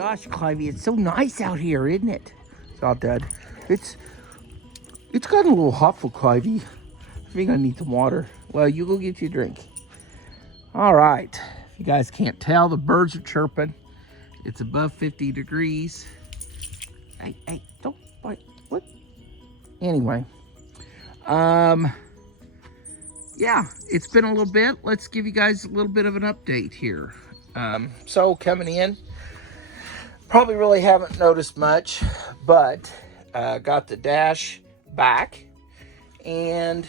gosh, Clivey, it's so nice out here, isn't it? It's all dead. It's gotten a little hot for Clivey. I think I need some water. Well, you go get you a drink. All right. If you guys can't tell, the birds are chirping. It's above 50 degrees. Hey, don't bite. What? Anyway. Yeah, it's been a little bit. Let's give you guys a little bit of an update here. So coming in, probably really haven't noticed much, but got the dash back, and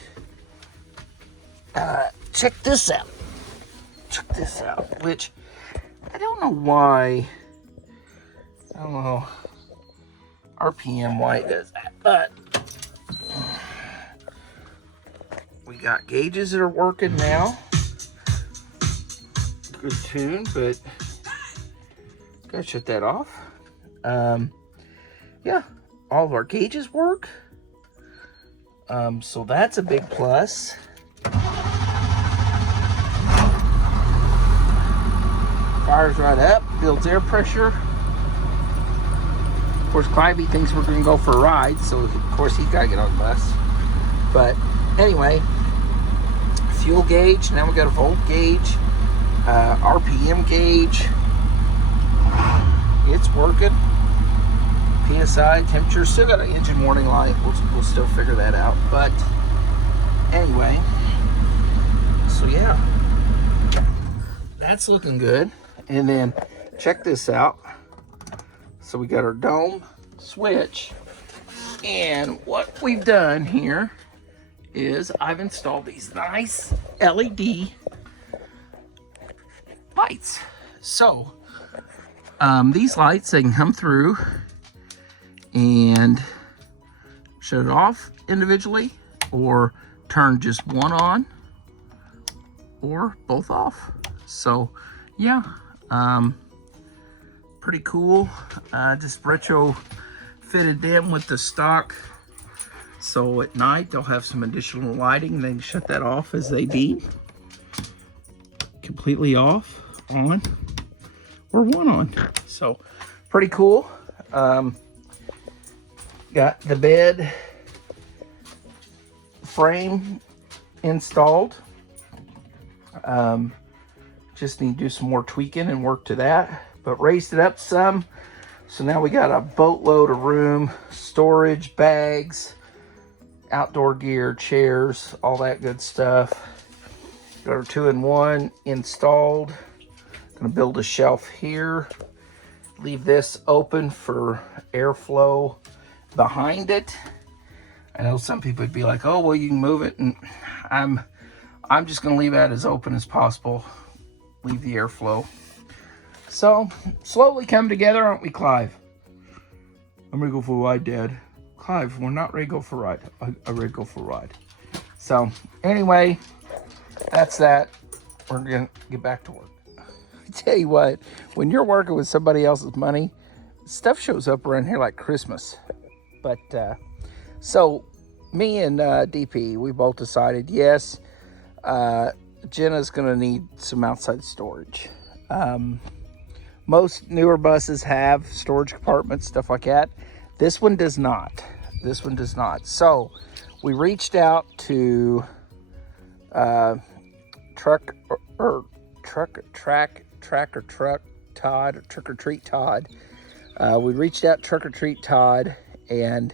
check this out. Which I don't know why. I don't know RPM why it does that, but we got gauges that are working now. Good tune, but gotta shut that off. Yeah, all of our gauges work. So that's a big plus. Fires right up, builds air pressure. Of course, Clivey thinks we're gonna go for a ride, so of course he's gotta get on the bus. But anyway, fuel gauge, now we got a volt gauge, RPM gauge. It's working. PSI, temperature, still got an engine warning light. We'll still figure that out. But anyway, so yeah, that's looking good. And then check this out. So we got our dome switch, and what we've done here is I've installed these nice LED lights. So these lights, they can come through and shut it off individually, or turn just one on, or both off. So yeah, pretty cool. Just retro fitted them with the stock, so at night they'll have some additional lighting. They can shut that off as they need. Completely off, on, or one on. So pretty cool. Got the bed frame installed. Just need to do some more tweaking and work to that, but raised it up some. So now we got a boatload of room, storage, bags, outdoor gear, chairs, all that good stuff. Got our 2-in-1 installed. Gonna build a shelf here. Leave this open for airflow behind it. I know some people would be like, oh, well, you can move it, and I'm just gonna leave that as open as possible. Leave the airflow. So slowly come together, aren't we, Clive? I'm gonna go for a ride, Dad. Clive, we're not ready to go for a ride. I'm ready to go for a ride. So anyway, that's that. We're gonna get back to work. I tell you what, when you're working with somebody else's money, stuff shows up around here like Christmas. But so me and DP, we both decided, yes, Jenna's gonna need some outside storage. Most newer buses have storage compartments, stuff like that. This one does not. So we reached out to Trick or Treat Todd. We reached out Trick or Treat Todd, and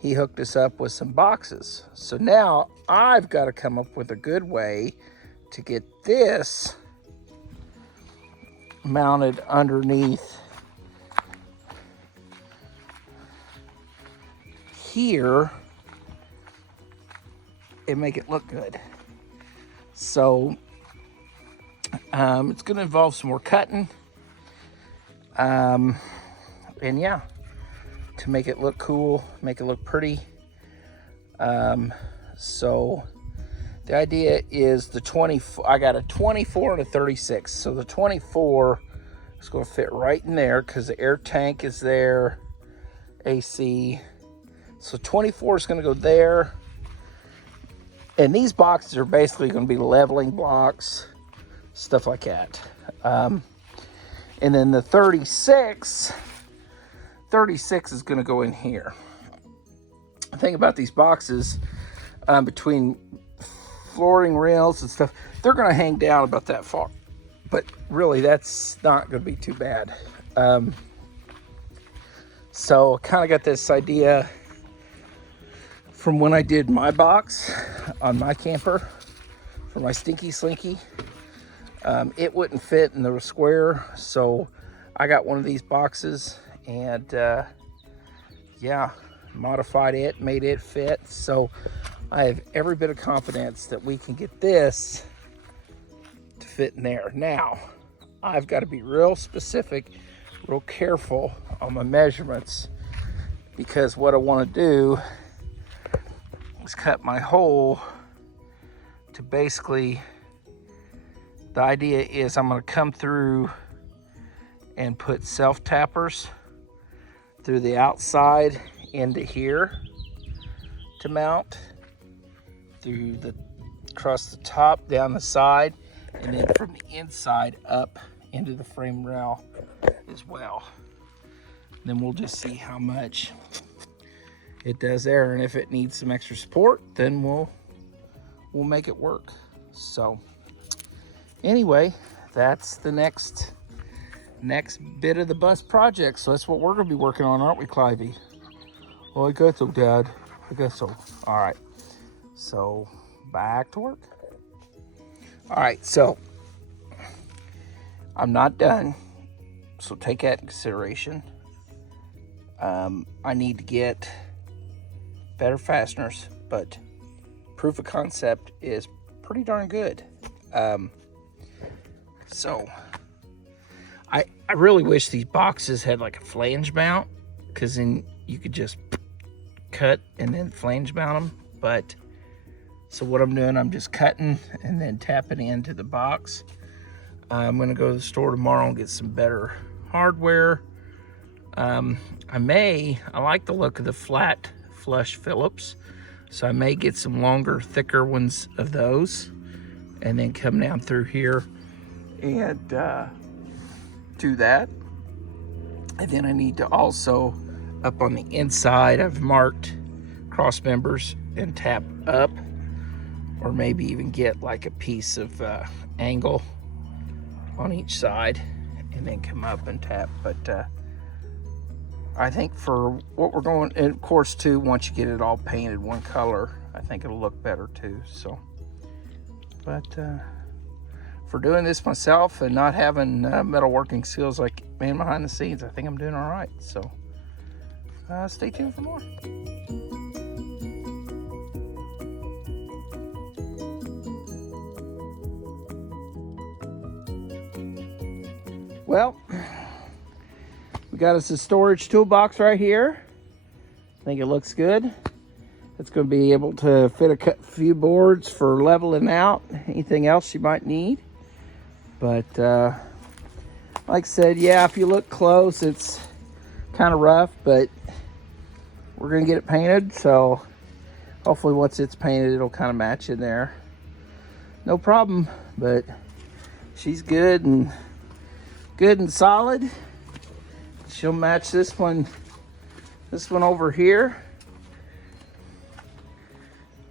he hooked us up with some boxes. So now I've got to come up with a good way to get this mounted underneath here and make it look good. So it's going to involve some more cutting, and yeah, to make it look cool, make it look pretty. So the idea is the 24, I got a 24 and a 36. So the 24 is going to fit right in there because the air tank is there, AC. So 24 is going to go there. And these boxes are basically going to be leveling blocks, stuff like that. And then the 36 is going to go in here. The thing about these boxes, between flooring rails and stuff, they're going to hang down about that far. But really, that's not going to be too bad. So I kind of got this idea from when I did my box on my camper for my Stinky Slinky. It wouldn't fit in the square, so I got one of these boxes and yeah, modified it, made it fit. So I have every bit of confidence that we can get this to fit in there. Now, I've got to be real specific, real careful on my measurements, because what I want to do is cut my hole to basically, the idea is I'm going to come through and put self tappers through the outside into here to mount, through the across the top, down the side, and then from the inside up into the frame rail as well. Then we'll just see how much it does there, and if it needs some extra support, then we'll make it work. So anyway, that's the next bit of the bus project. So that's what we're gonna be working on, aren't we, Clivey? Well, I guess so, Dad. I guess so. All right, so back to work. All right, so I'm not done, so take that in consideration. I need to get better fasteners, but proof of concept is pretty darn good. So I really wish these boxes had like a flange mount, because then you could just cut and then flange mount them. But so what I'm doing, I'm just cutting and then tapping into the box. I'm gonna go to the store tomorrow and get some better hardware. I like the look of the flat flush Phillips, so I may get some longer, thicker ones of those, and then come down through here and do that. And then I need to also, up on the inside, I've marked cross members and tap up, or maybe even get like a piece of angle on each side and then come up and tap. But I think for what we're going, and of course too, once you get it all painted one color, I think it'll look better too. So, but for doing this myself and not having metalworking skills like man behind the scenes, I think I'm doing all right. So stay tuned for more. Well, we got us a storage toolbox right here. I think it looks good. It's going to be able to fit a few boards for leveling out anything else you might need. But like I said, yeah, if you look close, it's kind of rough, but we're going to get it painted. So hopefully once it's painted, it'll kind of match in there. No problem, but she's good and solid. She'll match this one over here.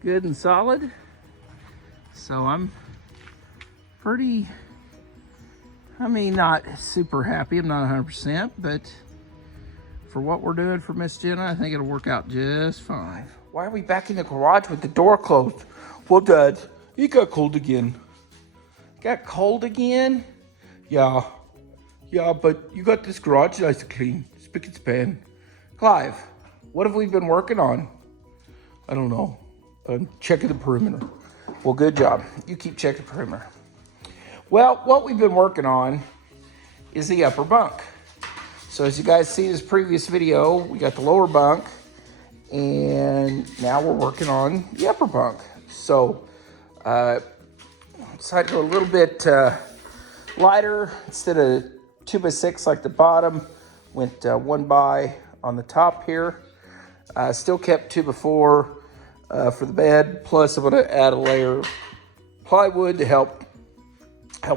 Good and solid. So I'm pretty, not super happy. I'm not 100%, but for what we're doing for Miss Jenna, I think it'll work out just fine. Why are we back in the garage with the door closed? Well, Dad, it got cold again. Got cold again? Yeah. Yeah, but you got this garage nice and clean, spick and span. Clive, what have we been working on? I don't know. I'm checking the perimeter. Well, good job. You keep checking the perimeter. Well, what we've been working on is the upper bunk. So as you guys see in this previous video, we got the lower bunk, and now we're working on the upper bunk. So decided to go a little bit lighter. Instead of 2x6 like the bottom, went 1x on the top here. Still kept 2x4 for the bed. Plus I'm going to add a layer of plywood to help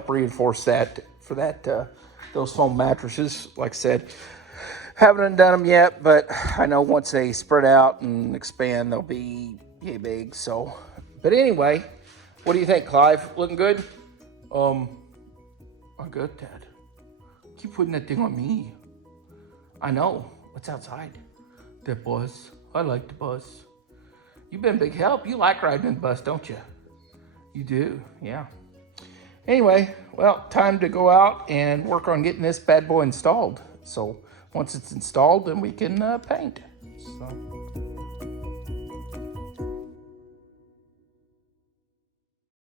reinforce that for that those foam mattresses. Like I said, haven't done them yet, but I know once they spread out and expand, they'll be yay big. So, but anyway, what do you think, Clive? Looking good? I'm good, Dad. Keep putting that thing on me. I know. What's outside? That bus. I like the bus. You've been a big help. You like riding in the bus, don't you? You do, yeah. Anyway, well, time to go out and work on getting this bad boy installed. So once it's installed, then we can paint. So.